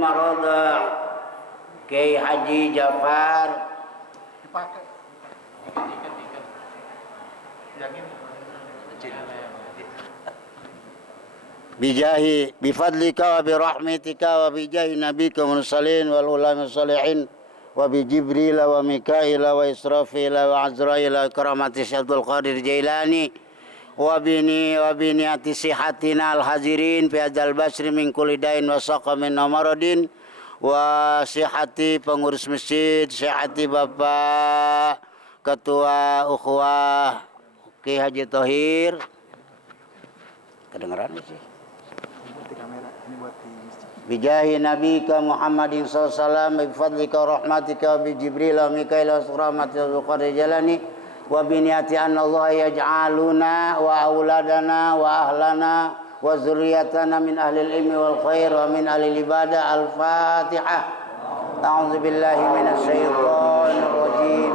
marada Kiai Haji Jafar dipakai yang ini bijahi bifadlika wa birahmatika wa bijahi nabika mursalin wal ulama salihin wa bi Jibril wa Mikail wa Israfil wa Azrail karamati Syaikhul Qadir Jailani wa bini ati sihatina al hazirin fi adzal basri min kulli dain wa saqamin amaradin wa sihati pengurus masjid, sihati Bapak Ketua Ukhuwah Ki Haji Thohir. Kedengeran sih. di kamera ini buat di masjid. Bijahi nabika Muhammadin sallallahu alaihi wasallam bi fadlika wa rahmatika bi Jibril wa Mikail wa rahmatika Qadir Jalani wa bi niyati anna Allah yaj'aluna wa auladana wa ahlana wa zurriyatana min ahli ilmi wal khair wa min ahli ibadah. Al-Fatihah. A'udzu billahi minasy syaithanir rajim.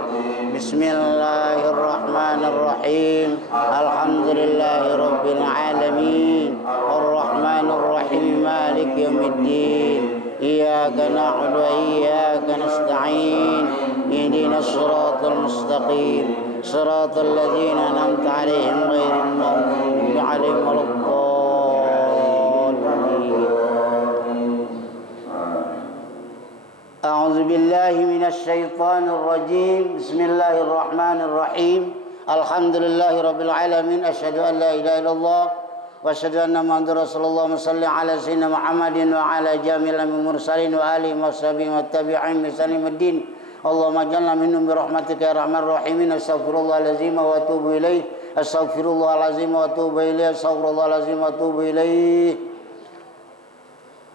Bismillahirrahmanirrahim. Alhamdulillahi rabbil alamin. Arrahmanir rahim. Maliki yaumiddin. Iyyaka na'budu wa iyyaka nasta'in. Ihdinas siratal mustaqim. Siratal ladzina an'amta 'alaihim ghairil maghdubi 'alaihim waladdallin. A'udzu billahi minasy syaithanir rajim. Bismillahirrahmanirrahim. Alhamdulillahi rabbil alamin. Asyhadu an la ilaha illallah wa asyhadu anna Muhammadar Rasulullah. Shalli ala sayyidina Muhammadin wa ala jami'il mursalin wa alihi washabihi wa tabi'in bi salimuddin. Allahumma ij'alna minhum bi rahmatika ya arhamar rahimin. Astaghfirullahalazim wa atubu ilaih. Astaghfirullahalazim wa atubu ilaih. Astaghfirullahalazim wa atubu ilaih.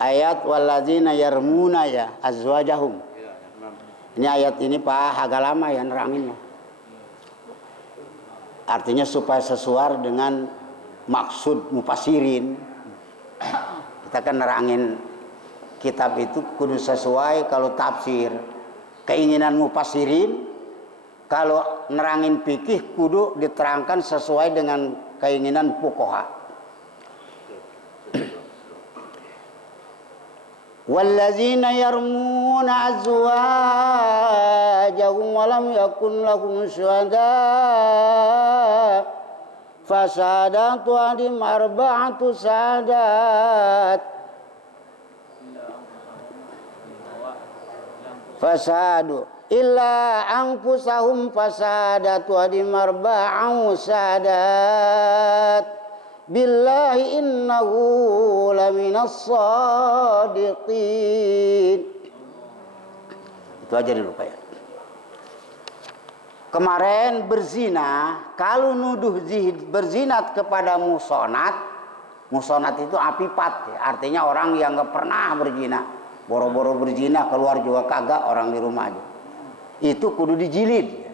Ayat walladzina yarmuna ya azwajahum. Ini ayat ini Pak agak lama ya neranginnya. Artinya supaya sesuai dengan maksud mufassirin. Kita kan nerangin kitab itu kudu sesuai kalau tafsir keinginan mufassirin, kalau nerangin fikih kudu diterangkan sesuai dengan keinginan fuqaha. Walladzina yarmuna azwajahum wa lam yakun lahum syuhada fasadatu adim arba'atu sadat fasadu illa anfusahum fasadatu adim arba'u sadat billahi innahu laminas sadiqin. Itu aja dulu Pak ya. Kemarin berzina, kalau nuduh berzinat kepada musonat, musonat itu apipat ya. Artinya orang yang gak pernah berzina, boro-boro berzina keluar juga kagak, orang di rumah aja, itu kudu dijilid ya.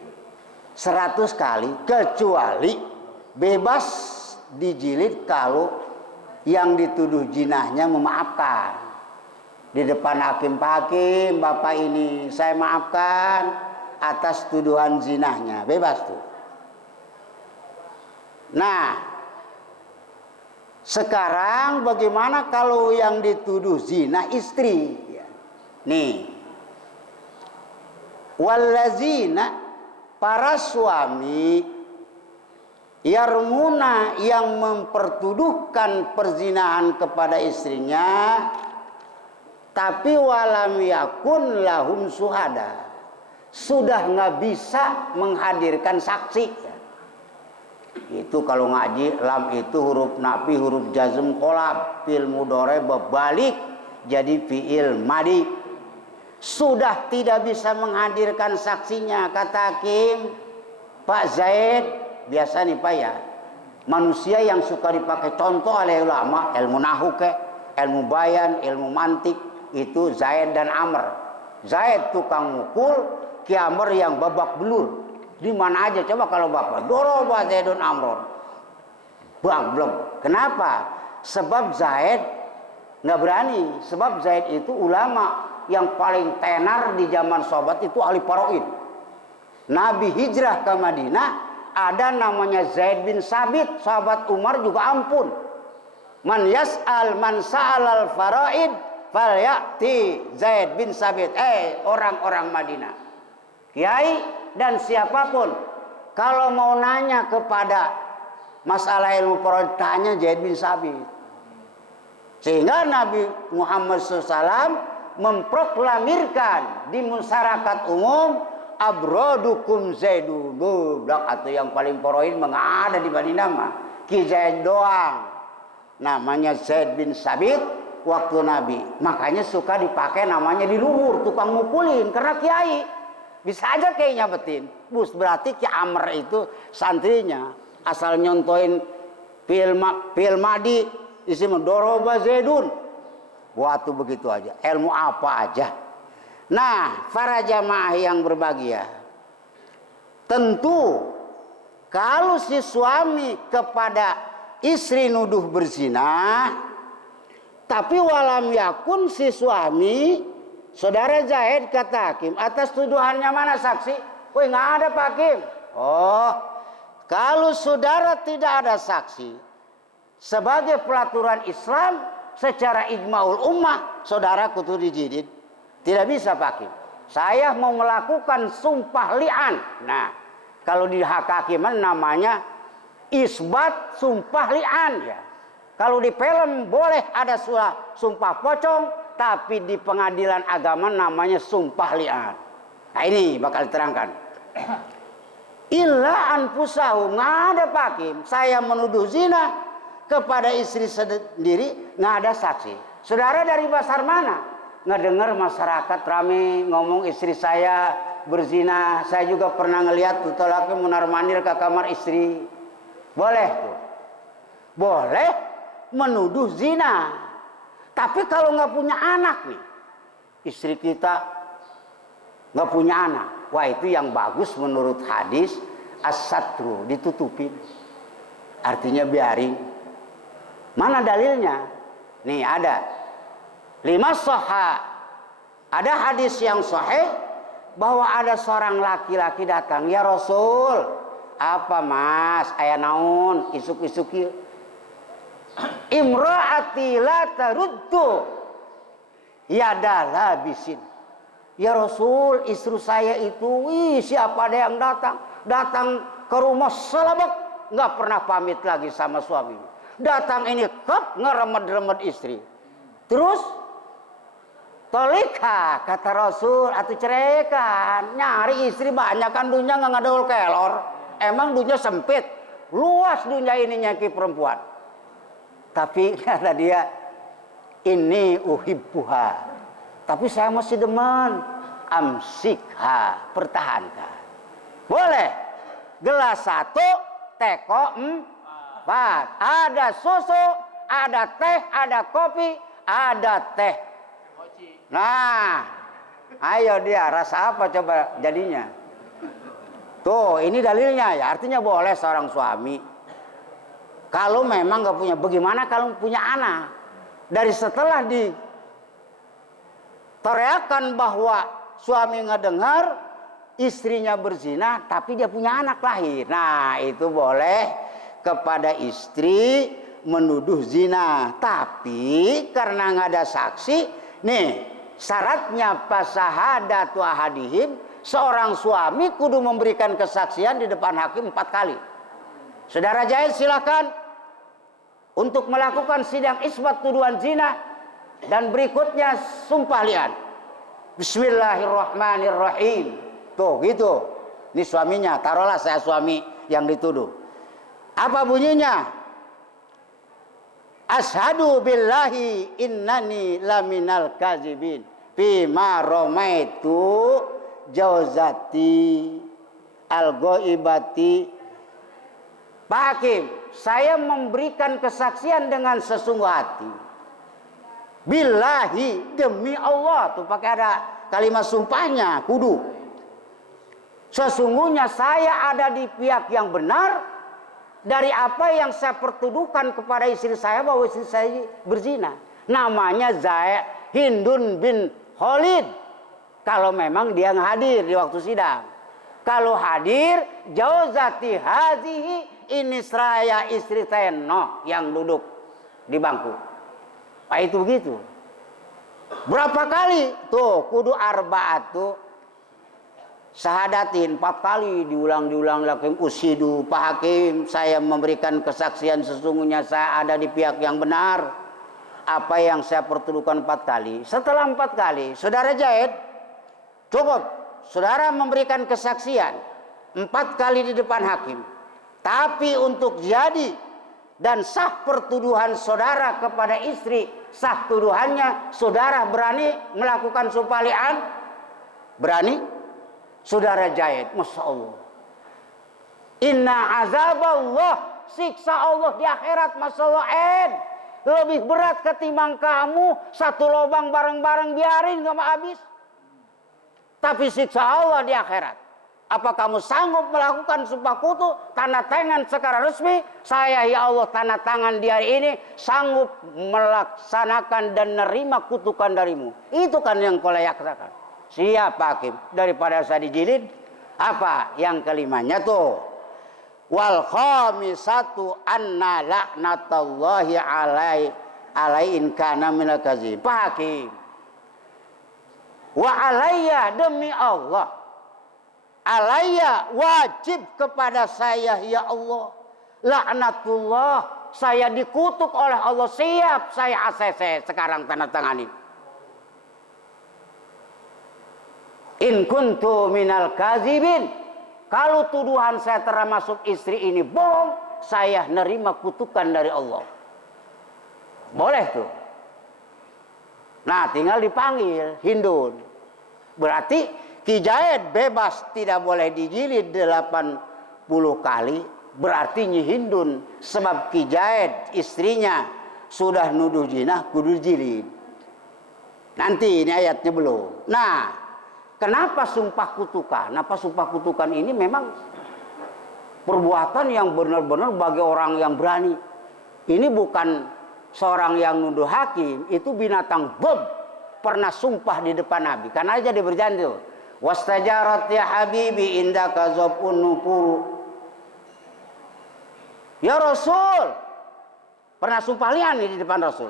100 kali, kecuali bebas dijilid kalau yang dituduh jinahnya memaafkan di depan hakim. Pak Hakim, bapak ini saya maafkan atas tuduhan zinahnya, bebas tuh. Nah, sekarang bagaimana kalau yang dituduh zina istri? Nih, wallazina, para suami yarmuna, yang mempertuduhkan perzinahan kepada istrinya, tapi walam yakun lahum suhada, sudah nggak bisa menghadirkan saksi. Itu kalau ngaji, lam itu huruf nafi, huruf jazm kolab, fi'il mudhari berbalik jadi fi'il madi. Sudah tidak bisa menghadirkan saksinya. Kata hakim, Pak Zaid, biasa nih Pak ya, manusia yang suka dipakai contoh oleh ulama, ilmu nahu ke, ilmu bayan, ilmu mantik, itu Zaid dan Amr. Zaid tukang mukul, Ki Amr yang babak belur. Di mana aja coba kalau bapak doroba Zaidun Amron, bang belum. Kenapa? Sebab Zaid nggak berani. Sebab Zaid itu ulama yang paling tenar di zaman sahabat, itu ahli faraid. Nabi hijrah ke Madinah, ada namanya Zaid bin Sabit, sahabat Umar juga ampun. Man yas'al man sa'al al faraid falyati Zaid bin Sabit. Orang-orang Madinah, kiai dan siapapun, kalau mau nanya kepada masalah ilmu faraid, tanya Zaid bin Sabit. Sehingga Nabi Muhammad SAW memproklamirkan di masyarakat umum, abrodukum Zaidun, atau yang paling faraid ada di Madinah mah Ki Zaid doang. Namanya Zaid bin Sabit waktu Nabi. Makanya suka dipakai namanya di luhur, tukang mukulin, karena kiai. Bisa aja kayaknya betin. Berarti Ki Amr itu santrinya. Asal nyontoin fil madi, isi mendoroba Zaidun. Waktu begitu aja. Ilmu apa aja. Nah, para jamaah yang berbahagia. Tentu kalau si suami kepada istri nuduh berzina, tapi walam yakun si suami, saudara Zaid kata hakim, atas tuduhannya mana saksi? Woi, nggak ada Pak Hakim. Oh, kalau saudara tidak ada saksi, sebagai pelaturan Islam secara ijma'ul ummah, saudara kutu dijidid. Tidak bisa Pak Hakim. Saya mau melakukan sumpah li'an. Nah, kalau di hak hakiman namanya isbat sumpah li'an ya. Kalau di film boleh ada sumpah pocong, tapi di pengadilan agama namanya sumpah li'an. Nah ini bakal diterangkan. Illa anfusahu, nggak ada Pak Hakim. Saya menuduh zina kepada istri sendiri, nggak ada saksi. Saudara dari pasar mana? Ngedengar masyarakat rame ngomong istri saya berzina. Saya juga pernah ngelihat tuh laki munar-mandir ke kamar istri. Boleh tuh. Boleh menuduh zina. Tapi kalau nggak punya anak nih, istri kita nggak punya anak, wah itu yang bagus menurut hadis as-satru, ditutupin. Artinya biarin. Mana dalilnya? Nih ada. 5 sahih. Ada hadis yang sahih bahwa ada seorang laki-laki datang, ya Rasul, apa mas? Aya naon? Isuk-isuk imraati la taruddu yada labisin. Ya Rasul, istri saya itu, siapa ada yang datang? Datang ke rumah selebek, nggak pernah pamit lagi sama suami. Datang ini ngeremet-remet istri. Terus tolika kata Rasul atau cerekan, nyari istri banyak kan dunia nggak ngadol kelor. Emang dunia sempit, luas dunia ini nyaki perempuan. Tapi kata dia, ini uhibbuha, tapi saya masih demen. Amsikha, pertahankan. Boleh. Gelas 1, teko 4. Ada susu, ada teh, ada kopi, ada teh. Nah, ayo dia rasa apa coba jadinya? Tuh, ini dalilnya ya. Artinya boleh seorang suami. Kalau memang gak punya, bagaimana kalau punya anak? Dari setelah diteriakan bahwa suami nggak dengar, istrinya berzina, tapi dia punya anak lahir. Nah, itu boleh kepada istri menuduh zina. Tapi karena nggak ada saksi, nih syaratnya pasahadatu ahadihim, seorang suami kudu memberikan kesaksian di depan hakim 4 kali. Saudara Zaid silakan untuk melakukan sidang isbat tuduhan zina dan berikutnya sumpah li'an. Bismillahirrahmanirrahim. Tuh gitu. Ini suaminya, taruhlah saya suami yang dituduh. Apa bunyinya? Ashadu billahi innani laminal kazibin bima romaitu jauzati al-ghaibati. Pak Hakim, saya memberikan kesaksian dengan sesungguh hati. Billahi, demi Allah. Tuh pakai ada kalimat sumpahnya, kudu. Sesungguhnya saya ada di pihak yang benar dari apa yang saya pertuduhkan kepada istri saya bahwa istri saya berzina. Namanya Zaid Hindun bin Khalid. Kalau memang dia hadir di waktu sidang. Kalau hadir, jauzati hazihi, ini seraya istri saya yang duduk di bangku. Pak itu begitu. Berapa kali? Tuh, kudu arba'atu syahadatin, 4 kali diulang lakim usidu, Pak Hakim, saya memberikan kesaksian sesungguhnya saya ada di pihak yang benar. Apa yang saya pertuduhkan 4 kali. Setelah 4 kali, saudara Zaid, cukup. Saudara memberikan kesaksian 4 kali di depan hakim. Tapi untuk jadi dan sah pertuduhan saudara kepada istri, sah tuduhannya, saudara berani melakukan sumpah li'an? Berani? Saudara Zaid, Masya Allah. Inna azaballah, siksa Allah di akhirat, Masya Allah, lebih berat ketimbang kamu satu lubang bareng-bareng biarin gak mau habis. Tapi siksa Allah di akhirat. Apa kamu sanggup melakukan sumpah kutu, tanda tangan secara resmi? Saya ya Allah tanda tangan di hari ini sanggup melaksanakan dan nerima kutukan darimu. Itu kan yang kau laksanakan. Siap Hakim, daripada saya dijilid. Apa yang kelimanya tuh? Wal khamisatu anna laknatallahi alaihi kana minal kadzib. Pak Hakim. Wa alayya, demi Allah. Alayya, wajib kepada saya ya Allah. Laknatullah, saya dikutuk oleh Allah. Siap saya ACC sekarang tanda tangani. In kuntu minal kadzibin. Kalau tuduhan saya termasuk istri ini bohong, saya nerima kutukan dari Allah. Boleh tuh. Nah, tinggal dipanggil Hindun. Berarti Ki Zaid bebas, tidak boleh dijilid 80 kali. Berarti Nyi Hindun sebab Ki Zaid istrinya sudah nuduh jinah kudu jilid. Nanti ini ayatnya belum. Nah, kenapa sumpah kutukan? Kenapa sumpah kutukan ini memang perbuatan yang benar-benar bagi orang yang berani. Ini bukan seorang yang nuduh hakim, itu binatang bob pernah sumpah di depan Nabi. Karena aja dia berjanji, wastajarat ya habibi indaka zabun nupuru. Ya Rasul, pernah sumpah lian di depan Rasul.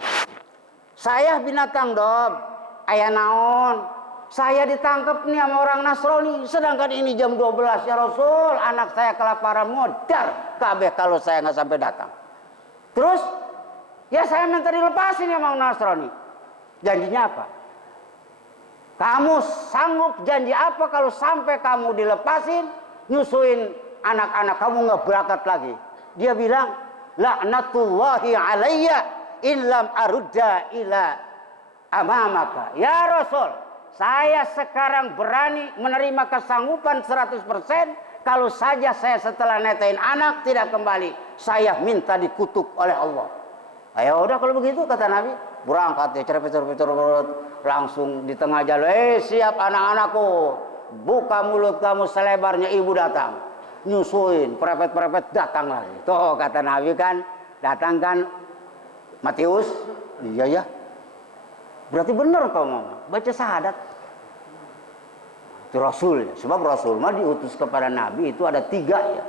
Saya binatang dob, ayah naon. Saya ditangkap nih sama orang Nasrani, sedangkan ini jam 12 ya Rasul, anak saya kelaparan modar kabeh kalau saya nggak sampai datang. Terus ya saya minta dilepasin ya orang Nasrani. Janjinya apa? Kamu sanggup janji apa kalau sampai kamu dilepasin, nyusuin anak-anak kamu nggak berangkat lagi? Dia bilang, laknatullahi alayya in lam arudda ila amamaka. Ya Rasul, saya sekarang berani menerima kesanggupan 100% kalau saja saya setelah netain anak tidak kembali. Saya minta dikutuk oleh Allah. Ayo udah kalau begitu kata Nabi, berangkat ya cerpet langsung di tengah jalan. Siap anak-anakku, buka mulut kamu selebarnya ibu datang. Nyusuin, perepet datang lagi. Tuh kata Nabi kan, datang kan Matius. Iya ya. Berarti benar kau mama, baca syahadat. Itu Rasul ya. Sebab Rasul mah diutus kepada Nabi itu ada 3 ya.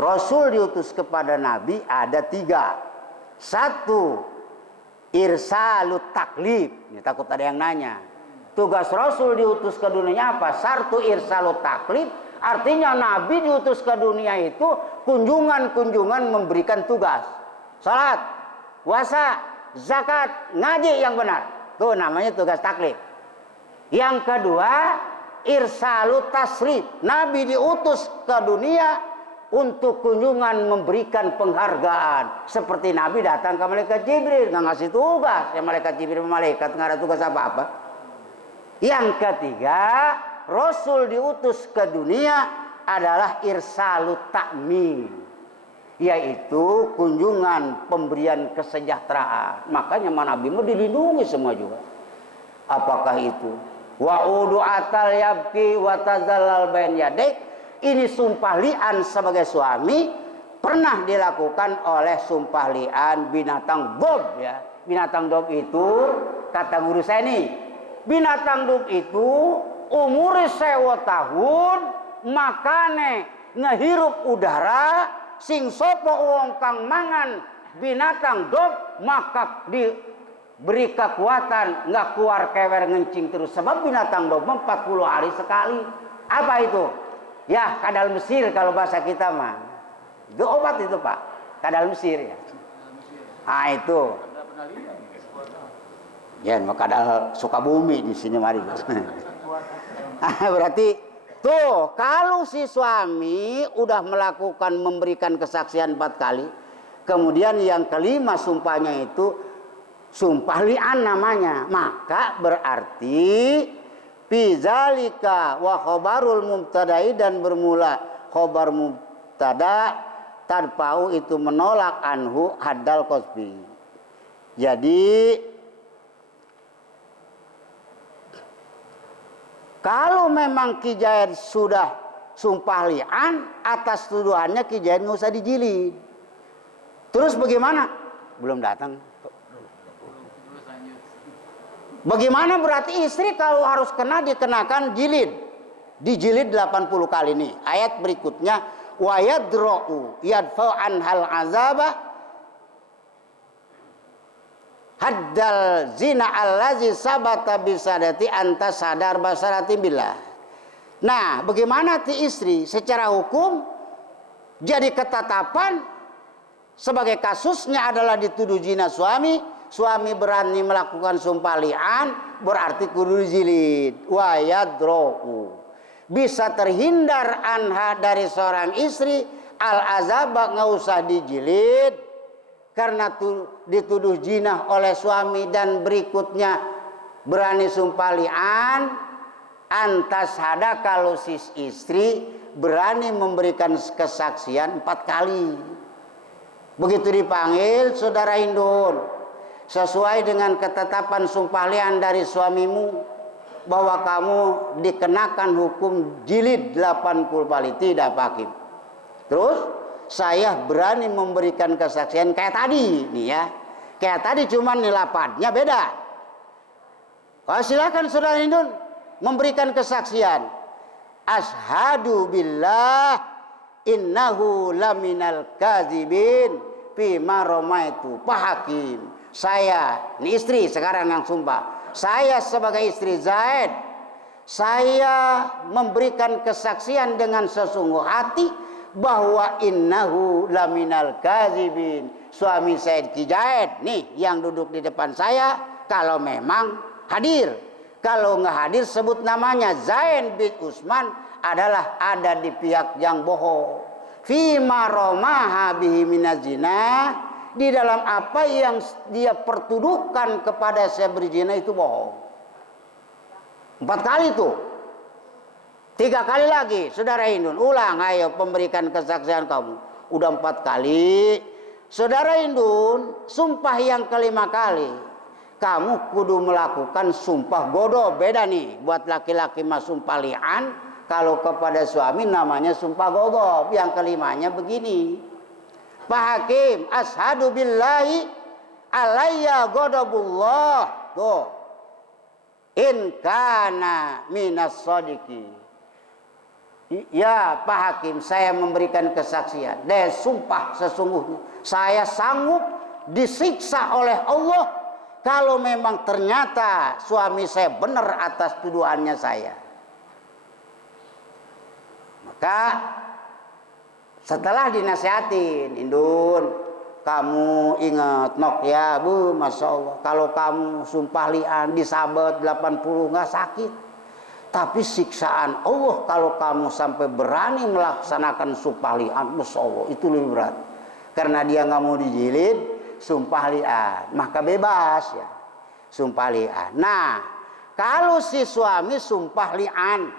Rasul diutus kepada Nabi ada 3. 1, irsalut taklif. Ini takut ada yang nanya. Tugas Rasul diutus ke dunia apa? 1, irsalut taklif. Artinya Nabi diutus ke dunia itu kunjungan-kunjungan memberikan tugas. Salat, puasa, zakat, ngaji yang benar. Itu namanya tugas taklif. Yang kedua, irsalut tasrif. Nabi diutus ke dunia untuk kunjungan memberikan penghargaan. Seperti Nabi datang ke malaikat Jibril, nggak ngasih tugas. Ya malaikat Jibril malaikat nggak ada tugas apa-apa. Yang ketiga, Rasul diutus ke dunia adalah irsalut ta'min, yaitu kunjungan pemberian kesejahteraan. Makanya Nabi mau dilindungi semua juga. Apakah itu? Wa'udu atal yabki wa tazallal bain yadik. Ini sumpah li'an sebagai suami pernah dilakukan oleh sumpah li'an binatang dob ya. Binatang dob itu kata guru saya nih, binatang dob itu umur 1000 tahun makane ngehirup udara sing sopo wong kang mangan binatang dob maka beri kekuatan, nggak keluar kewer ngencing terus. Sebab binatang domba 40 hari sekali. Apa itu? Ya, kadal Mesir kalau bahasa kita mah. Itu obat itu Pak, kadal Mesir ya. Ah itu. Ya, kadal Sukabumi di sini mari. Berarti tuh kalau si suami udah melakukan memberikan kesaksian 4 kali, kemudian yang kelima sumpahnya itu sumpah li'an namanya, maka berarti Fizalika wa khobarul mubtada'i, dan bermula khobar mubtada tadfa'u itu menolak anhu haddal qasbi. Jadi kalau memang Ki Jaid sudah sumpah li'an atas tuduhannya, Ki Jaid nggak usah dijilid. Terus bagaimana? Belum datang. Bagaimana berarti istri kalau harus kena dikenakan jilid? Dijilid 80 kali nih. Ayat berikutnya wa yadra'u yadfa'u anhal azaba haddal zina allazi sabata bisadati anta sadar basarati billah. Nah, bagaimana ti istri secara hukum jadi ketetapan sebagai kasusnya adalah dituduh zina suami. Suami berani melakukan sumpah li'an, berarti kudu jilid. Wa yadra'u, bisa terhindar anha dari seorang istri al azab, nggak usah dijilid karena dituduh zina oleh suami, dan berikutnya berani sumpah li'an. Antas hada, kalau si istri berani memberikan kesaksian 4 kali. Begitu dipanggil, saudara Indun, sesuai dengan ketetapan sumpah li'an dari suamimu bahwa kamu dikenakan hukum jilid 80 kali, tidak Pak Hakim. Terus saya berani memberikan kesaksian kayak tadi nih ya. Kayak tadi cuman lapatnya beda. Oh, silakan saudara Indun memberikan kesaksian. Ashadu billah innahu laminal kazibin fima romaitu. Pak Hakim, saya, ini istri sekarang yang sumpah, saya sebagai istri Zaid, saya memberikan kesaksian dengan sesungguh hati bahwa innahu laminal kazibin. Suami Said Ki Jaid nih yang duduk di depan saya, kalau memang hadir, kalau nggak hadir sebut namanya, Zaid bin Utsman adalah ada di pihak yang bohong. Fima romaha bihi minazina, di dalam apa yang dia pertuduhkan kepada saya berzina itu bohong. 4 kali tuh. 3 kali lagi, saudara Indun, ulang ayo memberikan kesaksian kamu. Udah 4 kali. Saudara Indun, sumpah yang kelima kali, kamu kudu melakukan sumpah godo. Beda nih, buat laki-laki mah sumpah li'an, kalau kepada suami namanya sumpah godo. Yang kelimanya begini, Pak Hakim, ashadu billahi alayya godabullah. Tuh. In kana minas sodiki. Ya Pak Hakim, saya memberikan kesaksian. Dan sumpah sesungguhnya saya sanggup disiksa oleh Allah kalau memang ternyata suami saya benar atas tuduhannya saya. Maka setelah dinasihatin, Indun, kamu ingat nok ya Bu, Masya Allah, kalau kamu sumpah li'an disabet 80 nggak sakit, tapi siksaan Allah kalau kamu sampai berani melaksanakan sumpah li'an, Masya Allah, itu lebih berat. Karena dia nggak mau dijilid, sumpah li'an, maka bebas ya, sumpah li'an. Nah, kalau si suami sumpah li'an,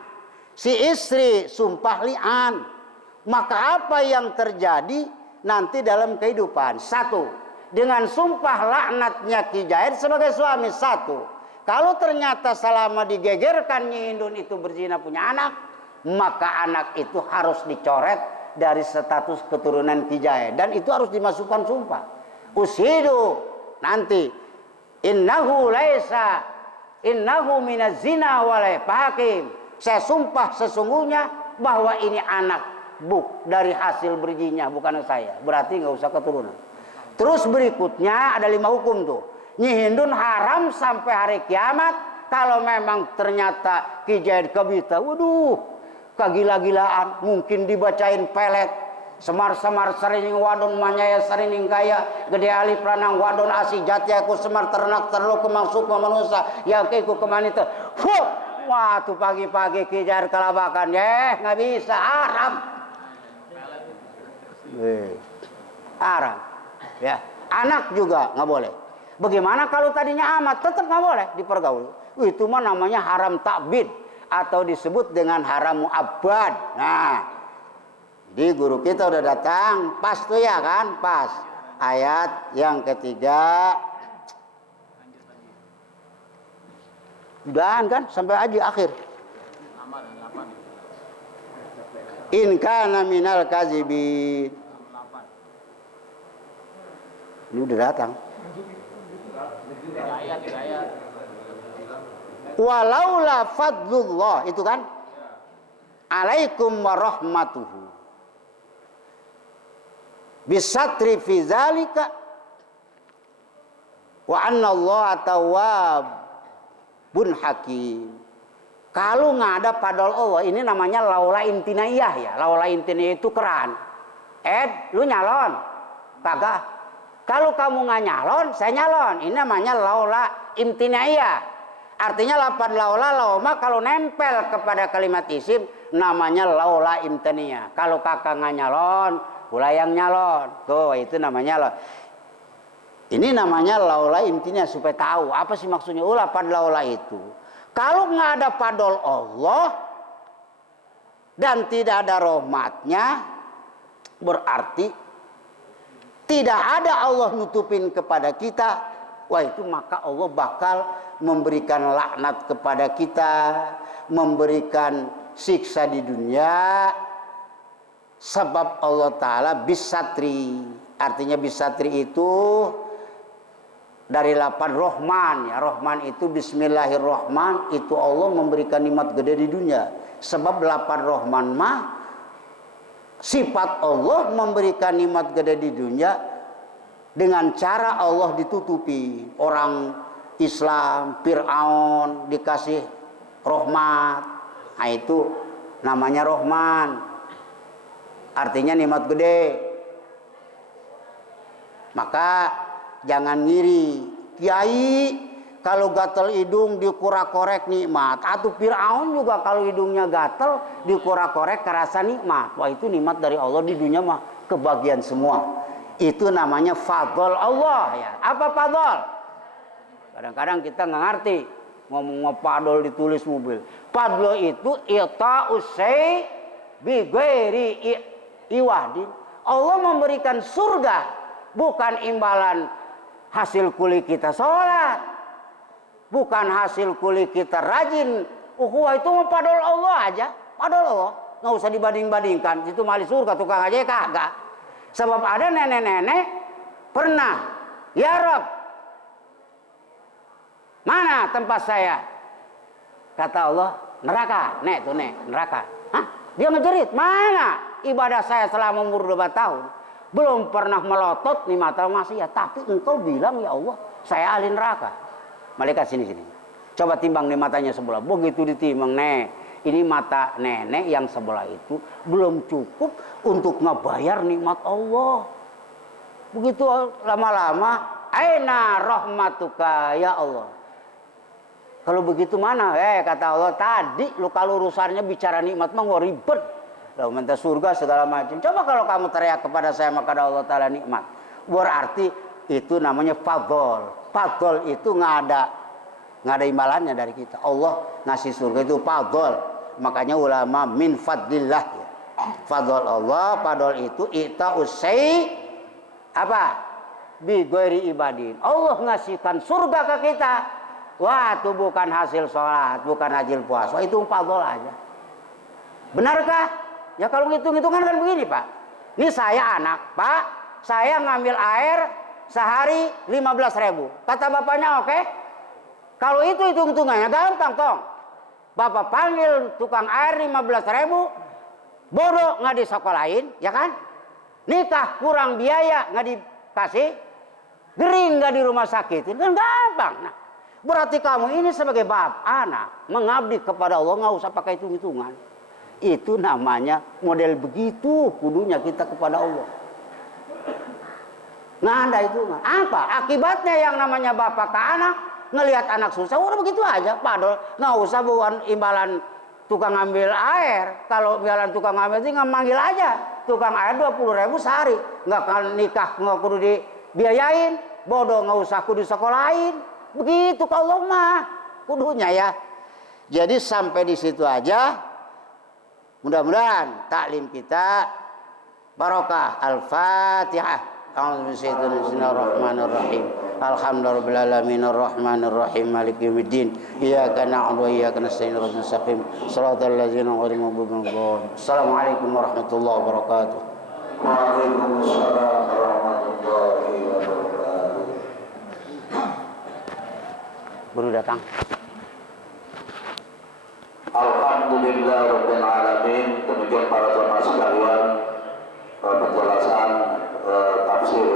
si istri sumpah li'an, maka apa yang terjadi nanti dalam kehidupan? 1, dengan sumpah laknatnya Ki Jaid sebagai suami. 1, kalau ternyata selama digegerkan Nyi Indun itu berzina punya anak, maka anak itu harus dicoret dari status keturunan Ki Jaid, dan itu harus dimasukkan sumpah. Ushidu nanti innahu laisa innahu minaz zina walai. Pak Hakim, saya sumpah sesungguhnya bahwa ini anak dari hasil berzina, bukan saya. Berarti nggak usah keturunan. Terus berikutnya ada 5 hukum tuh. Nyi Hindun haram sampai hari kiamat. Kalau memang ternyata Kijahid Kebita, waduh, kegila-gilaan, mungkin dibacain pelet. Semar-semar serining wadon manyaya serining kaya, gede ali pranang wadon asi jati aku semar ternak terlu kemaksud manusia yang keku kemanita. Wah tuh pagi-pagi Kijahid kelabakan, nggak bisa, haram. Haram. Ya, anak juga nggak boleh. Bagaimana kalau tadinya amat, tetap nggak boleh dipergaul. Itu mah namanya haram takbid atau disebut dengan haram mu'abbad. Nah, di guru kita udah datang, pas tuh ya kan, pas. Ayat yang ketiga. Udahan kan sampai aja akhir. In kana minal kazibin. Ini udah datang. Walaula fadlullah, itu kan? Alaikum warahmatuhu. Bisatri fi zalika wa anna Allah tawwabun hakim. Kalau nggak ada padol Allah, ini namanya laula imtinaiyah ya. Laula imtinaiyah itu keran. Lu nyalon? Kagak. Kalau kamu nggak nyalon, saya nyalon. Ini namanya laula imtinaiyah. Artinya lapan laula lauma kalau nempel kepada kalimat isim namanya laula imtinaiyah. Kalau kakak nggak nyalon, pula yang nyalon. Tuh itu namanya laula. Ini namanya laula imtinaiyah supaya tahu apa sih maksudnya lapan laula itu. Kalau nggak ada padol Allah dan tidak ada rahmatnya, berarti tidak ada Allah nutupin kepada kita. Wah itu maka Allah bakal memberikan laknat kepada kita, memberikan siksa di dunia. Sebab Allah Ta'ala bisatri. Artinya bisatri itu dari lapan Rahman ya. Rahman itu bismillahirrahman, itu Allah memberikan nikmat gede di dunia. Sebab lapan Rahman mah sifat Allah memberikan nikmat gede di dunia dengan cara Allah ditutupi. Orang Islam, Fir'aun dikasih rahmat. Nah itu namanya Rahman. Artinya nikmat gede. Maka jangan ngiri, kiai kalau gatal hidung dikurak-korek nikmat. Atau Fir'aun juga kalau hidungnya gatal dikurak-korek kerasa nikmat. Wah itu nikmat dari Allah di dunia mah kebagian semua. Itu namanya fadl Allah ya. Apa fadl? Kadang-kadang kita nggak ngerti ngomong fadl ditulis mobil. Fadl itu ita'us syai' bi ghairi iwadin. Allah memberikan surga bukan imbalan hasil kuli kita sholat, bukan hasil kuli kita rajin. Itu mah padol Allah aja, padol Allah. Nggak usah dibanding-bandingkan. Itu mali surga tukang aja kagak. Sebab ada nenek-nenek pernah, ya Rob, mana tempat saya? Kata Allah, neraka. Nek tuh nek, neraka. Hah? Dia ngejerit, mana? Ibadah saya selama umur 2 tahun. Belum pernah melotot nih mata maksiat, tapi engkau bilang ya Allah saya ahli neraka. Malaikat sini. Coba timbang nih matanya sebelah. Begitu ditimbang, ini mata nenek yang sebelah itu belum cukup untuk ngebayar nikmat Allah. Begitu lama-lama, aina rahmatuka ya Allah. Kalau begitu mana? Kata Allah, tadi lu kalau urusannya bicara nikmat mah nggak ribet. Lalu minta surga segala macam. Coba kalau kamu teriak kepada saya maka Allah Ta'ala nikmat. Berarti itu namanya fadl. Fadl itu nggak ada imbalannya dari kita. Allah ngasih surga itu fadl. Makanya ulama min fadlillah ya. Fadl Allah, fadl itu ita usai apa? Bi ghairi ibadin. Allah ngasihkan surga ke kita. Wah, itu bukan hasil sholat, bukan hasil puasa. Itu fadl aja. Benarkah? Ya kalau ngitung-ngitungan kan begini Pak. Ini saya anak, Pak. Saya ngambil air sehari 15.000. Kata bapaknya oke. Kalau itu hitung-hitungannya gampang tong. Bapak panggil tukang air 15.000. Bodoh nggak disekolahin, ya kan? Nikah kurang biaya nggak dikasih. Gering nggak di rumah sakit, kan gampang. Nah, berarti kamu ini sebagai bapak anak mengabdi kepada Allah nggak usah pakai hitung-hitungan. Itu namanya model begitu kudunya kita kepada Allah. Nggak ada hitungan. Apa akibatnya yang namanya bapak ke anak ngelihat anak susah udah begitu aja. Padahal nggak usah bukan imbalan tukang ngambil air. Kalau imbalan tukang ngambil sih nggak manggil aja tukang air 20.000 sehari. Nggak akan nikah nggak kudu dibiayain. Bodoh nggak usah kudu sekolahin. Begitu kalau mah kudunya ya. Jadi sampai di situ aja. Mudah-mudahan taklim kita barokah. Al-Fatihah. Bismillahirrahmanirrahim. Alhamdulillahirabbil alamin arrahmanir rahim maliki yaumiddin. Iyyaka na'budu wa iyyaka nasta'in ihdinas siratal mustaqim. Shiratal ladzina an'amta 'alaihim. Assalamualaikum warahmatullahi wabarakatuh. Waalaikumsalam warahmatullahi wabarakatuh. Baru datang. Alhamdulillahirabbil alamin. Demikian para jemaah sekalian, penjelasan tafsir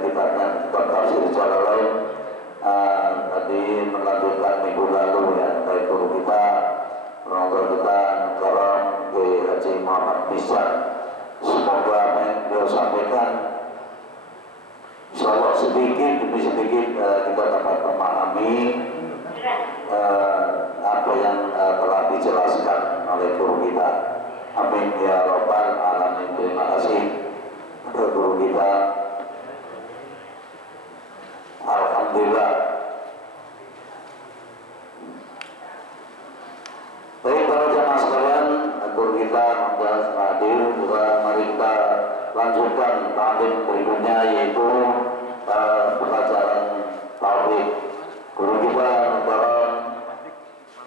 kitab tafsir Jalalain tadi melanjutkan minggu lalu ya, baik guru kita penonton kita Karam Kiai Haji Muhammad Miswan. Semoga apa yang beliau sampaikan insyaallah sedikit demi sedikit kita dapat memahami apa yang telah dijelaskan oleh guru kita. Amin ya rabbal alamin. Terima kasih kepada guru kita. Alhamdulillah. Baik para jamaah sekalian, guru kita Mas hadir juga mari kita lanjutkan taklim berikutnya yaitu pelajaran tauhid. Guru kita Bapak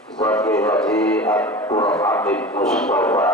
Ustaz Haji Abdul Hamid Mustafa